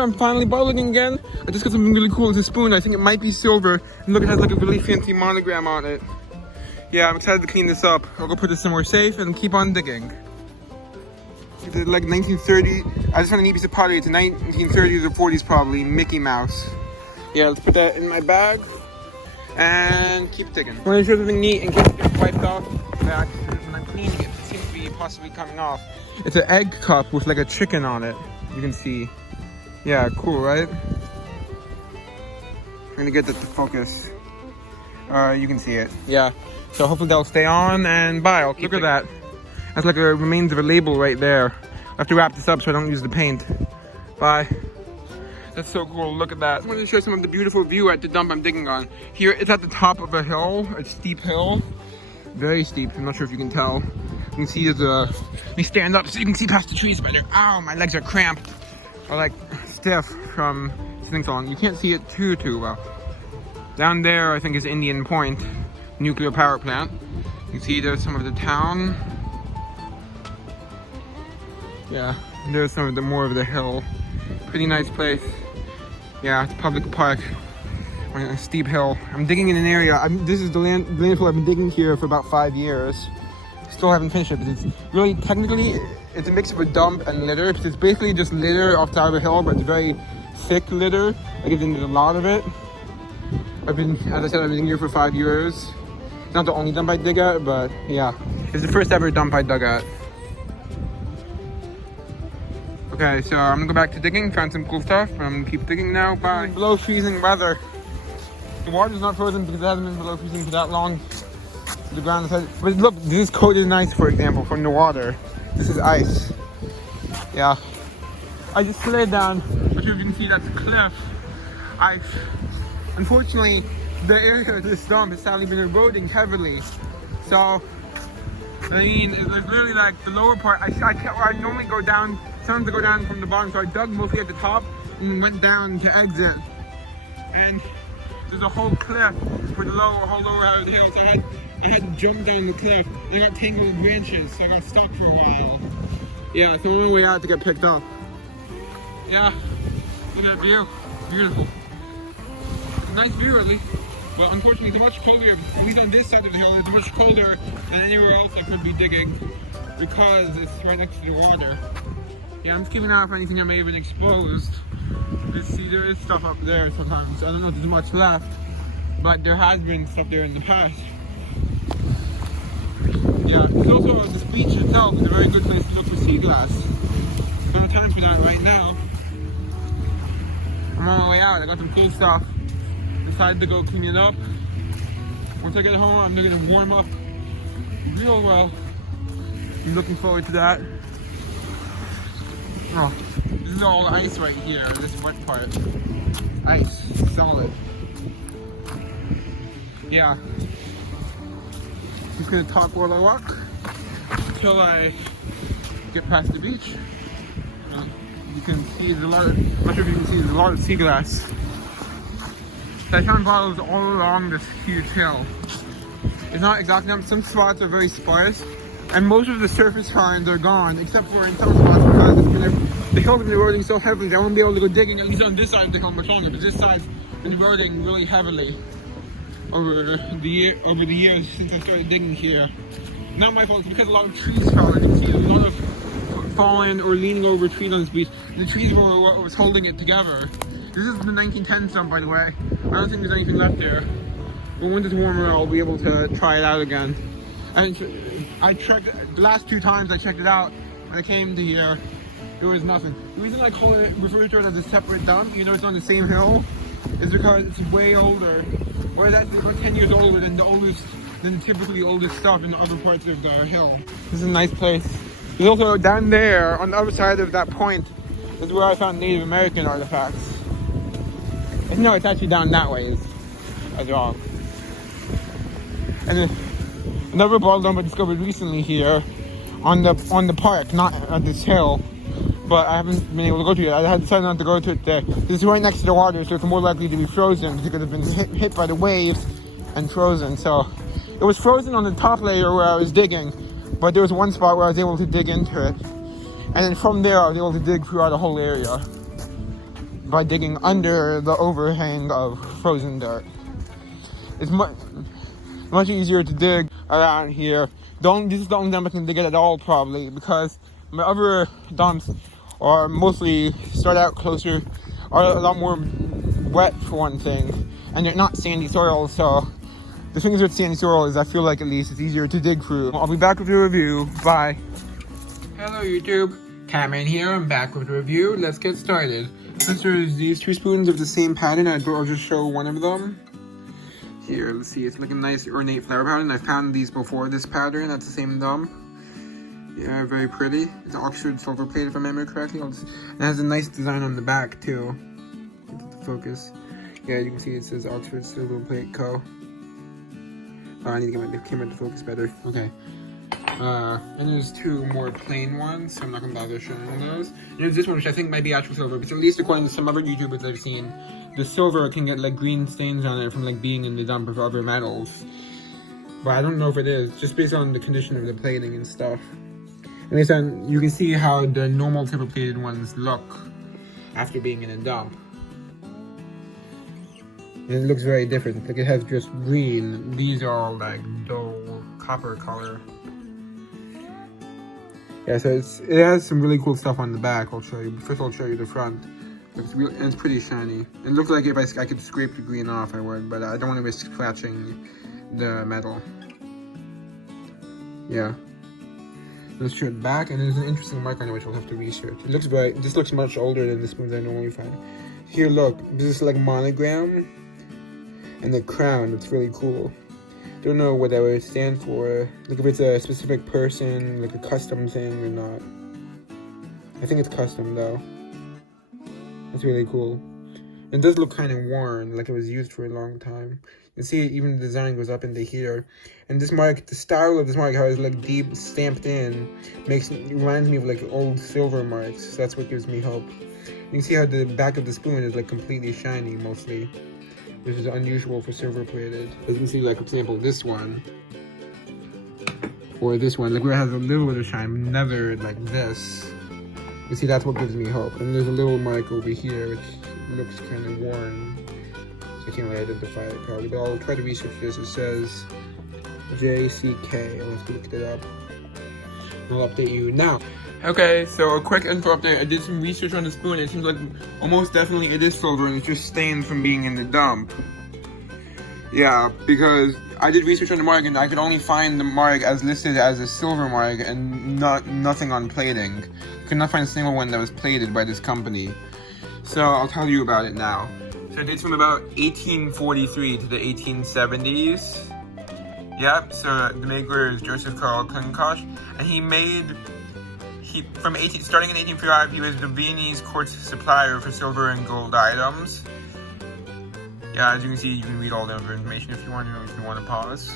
I'm finally bottling again. I just got something really cool. It's a spoon. I think it might be silver. And look, it has like a really fancy monogram on it. Yeah, I'm excited to clean this up. I'll go put this somewhere safe and keep on digging. It's like 1930. I just found a neat piece of pottery. It's a 1930s or 40s probably. Mickey Mouse. Yeah, let's put that in my bag and keep digging. I want to show something neat in case it gets wiped off. That when I'm cleaning it, it seems to be possibly coming off. It's an egg cup with like a chicken on it. You can see. Yeah, cool, right? I'm gonna get that to focus. You can see it. Yeah. So hopefully that'll stay on and bye. I'll keep Look at that. That's like a remains of a label right there. I have to wrap this up so I don't use the paint. Bye. That's so cool. Look at that. I wanted to show some of the beautiful view at the dump I'm digging on. Here, it's at the top of a hill, a steep hill. Very steep. I'm not sure if you can tell. You can see there's a... Let me stand up so you can see past the trees better. Ow, my legs are cramped. Or like stiff from sitting so long. You can't see it too well. Down there, I think, is Indian Point nuclear power plant. You can see there's some of the town. Yeah, there's some of the more of the hill. Pretty nice place. Yeah, it's a public park on a steep hill. I'm digging in an area. This is the landfill. I've been digging here for about 5 years. Still haven't finished it, but it's really technically it's a mix of a dump and litter. It's basically just litter off the side of a hill, but it's very thick litter. Like there's a lot of it. As I said, I've been digging here for 5 years. It's not the only dump I dig at, but yeah, it's the first ever dump I dug at. Okay, so I'm gonna go back to digging, found some cool stuff, but I'm gonna keep digging now. Bye. Below freezing weather. The water's not frozen because it hasn't been below freezing for that long. The ground is, but look, this coat is nice, for example, from the water. This is ice. Yeah. I just slid down, but you can see that's a cliff. Ice. Unfortunately, the area of this dump has sadly been eroding heavily. So, I mean, it's literally like the lower part. I normally go down. Sometimes I go down from the bottom, so I dug mostly at the top and went down to exit. And there's a whole cliff for the whole lower half of the hill. So I had to jump down the cliff. And I got tangled with branches, so I got stuck for a while. Yeah, so I'm on my way out to get picked up. Yeah, look at that view. Beautiful. It's a nice view, really. But unfortunately, it's much colder, at least on this side of the hill, it's much colder than anywhere else I could be digging because it's right next to the water. Yeah, I'm just keeping an eye for anything that may have been exposed. You see, there is stuff up there sometimes. I don't know if there's much left, but there has been stuff there in the past. Yeah, it's also, this beach itself is a very good place to look for sea glass. Don't have time for that right now. I'm on my way out. I got some cool stuff. Decided to go clean it up. Once I get home, I'm gonna warm up real well. I'm looking forward to that. Oh, this is all ice right here, this wet part. Ice, solid. Yeah. Just gonna talk while I walk until I get past the beach. You can see there's a lot of, I'm not sure if you can see, there's a lot of sea glass. So I found bottles all along this huge hill. It's not exactly, some spots are very sparse, and most of the surface finds are gone, except for in some spots because the hill's been eroding so heavily that I won't be able to go digging, at least on this side of the hill much longer, but this side's been eroding really heavily over the years since I started digging here. Not my fault, it's because a lot of trees fell. I can see a lot of fallen or leaning over trees on this beach. The trees were what was holding it together. This is the 1910 dump, by the way. I don't think there's anything left there. But when it's warmer, I'll be able to try it out again. And I checked, the last 2 times I checked it out, when I came to here, there was nothing. The reason I refer to it as a separate dump, even though it's on the same hill, is because it's way older. Whereas that's about 10 years older than the typically oldest stuff in the other parts of the hill. This is a nice place. There's also down there, on the other side of that point, is where I found Native American artifacts. No, it's actually down that way as well. And then another bottle dump I discovered recently here on the park, not at this hill, but I haven't been able to go to it. I had decided not to go to it today. This is right next to the water, so it's more likely to be frozen because it could have been hit by the waves and frozen. So it was frozen on the top layer where I was digging, but there was one spot where I was able to dig into it. And then from there I was able to dig throughout the whole area. by digging under the overhang of frozen dirt. It's much easier to dig around here. This is the only dump I can dig it at all, probably, because my other dumps are mostly start out closer, are a lot more wet for one thing, and they're not sandy soil, so the things with sandy soil is, I feel like at least, it's easier to dig through. I'll be back with a review. Bye. Hello YouTube, Cameron here. I'm back with a review. Let's get started. Since there's these 2 spoons of the same pattern, I'll just show one of them. Here, let's see, it's like a nice ornate flower pattern. I've found these before, this pattern. That's the same dump. Yeah, very pretty. It's Oxford silver plate, if I remember correctly. It has a nice design on the back too. Get the focus. Yeah, you can see it says Oxford Silver Plate Co. Oh, I need to get the camera to focus better. Okay. And there's 2 more plain ones, so I'm not going to bother showing those. And there's this one, which I think might be actual silver, but at least according to some other YouTubers I've seen, the silver can get like green stains on it from like being in the dump of other metals. But I don't know if it is, just based on the condition of the plating and stuff. And based on, you can see how the normal silver plated ones look after being in a dump. And it looks very different, like it has just green. These are all like dull copper color. Yeah, so it has some really cool stuff on the back. I'll show you. First I'll show you the front. It's pretty shiny. It looks like if I could scrape the green off, I would, but I don't want to risk scratching the metal. Yeah. Let's show it back, and there's an interesting mark on it which we'll have to research. This looks much older than the spoons I normally find. Here, look, this is like monogram, and the crown. It's really cool. Don't know what that would stand for. Like if it's a specific person, like a custom thing or not. I think it's custom though. That's really cool. It does look kind of worn, like it was used for a long time. You can see even the design goes up into here. And this mark, the style of this mark, how it's like deep stamped in, reminds me of like old silver marks. So that's what gives me hope. You can see how the back of the spoon is like completely shiny mostly, which is unusual for silver plated. As you can see, like for example, this one, or this one, like where it has a little bit of shine, but never like this. You see, that's what gives me hope. And there's a little mark over here, which looks kind of worn, so I can't really identify it probably, but I'll try to research this. It says JCK, I'll have to look it up. I'll update you now. Okay, so a quick info update. I did some research on the spoon. It seems like almost definitely it is silver, and it's just stained from being in the dump. Yeah, because I did research on the mark, and I could only find the mark as listed as a silver mark, and nothing on plating. I could not find a single one that was plated by this company. So I'll tell you about it now. So it dates from about 1843 to the 1870s. Yep. So the maker is Joseph Carl Klinkosh, and starting in 1855, he was the Viennese court supplier for silver and gold items. Yeah, as you can see, you can read all the other information if you want to pause.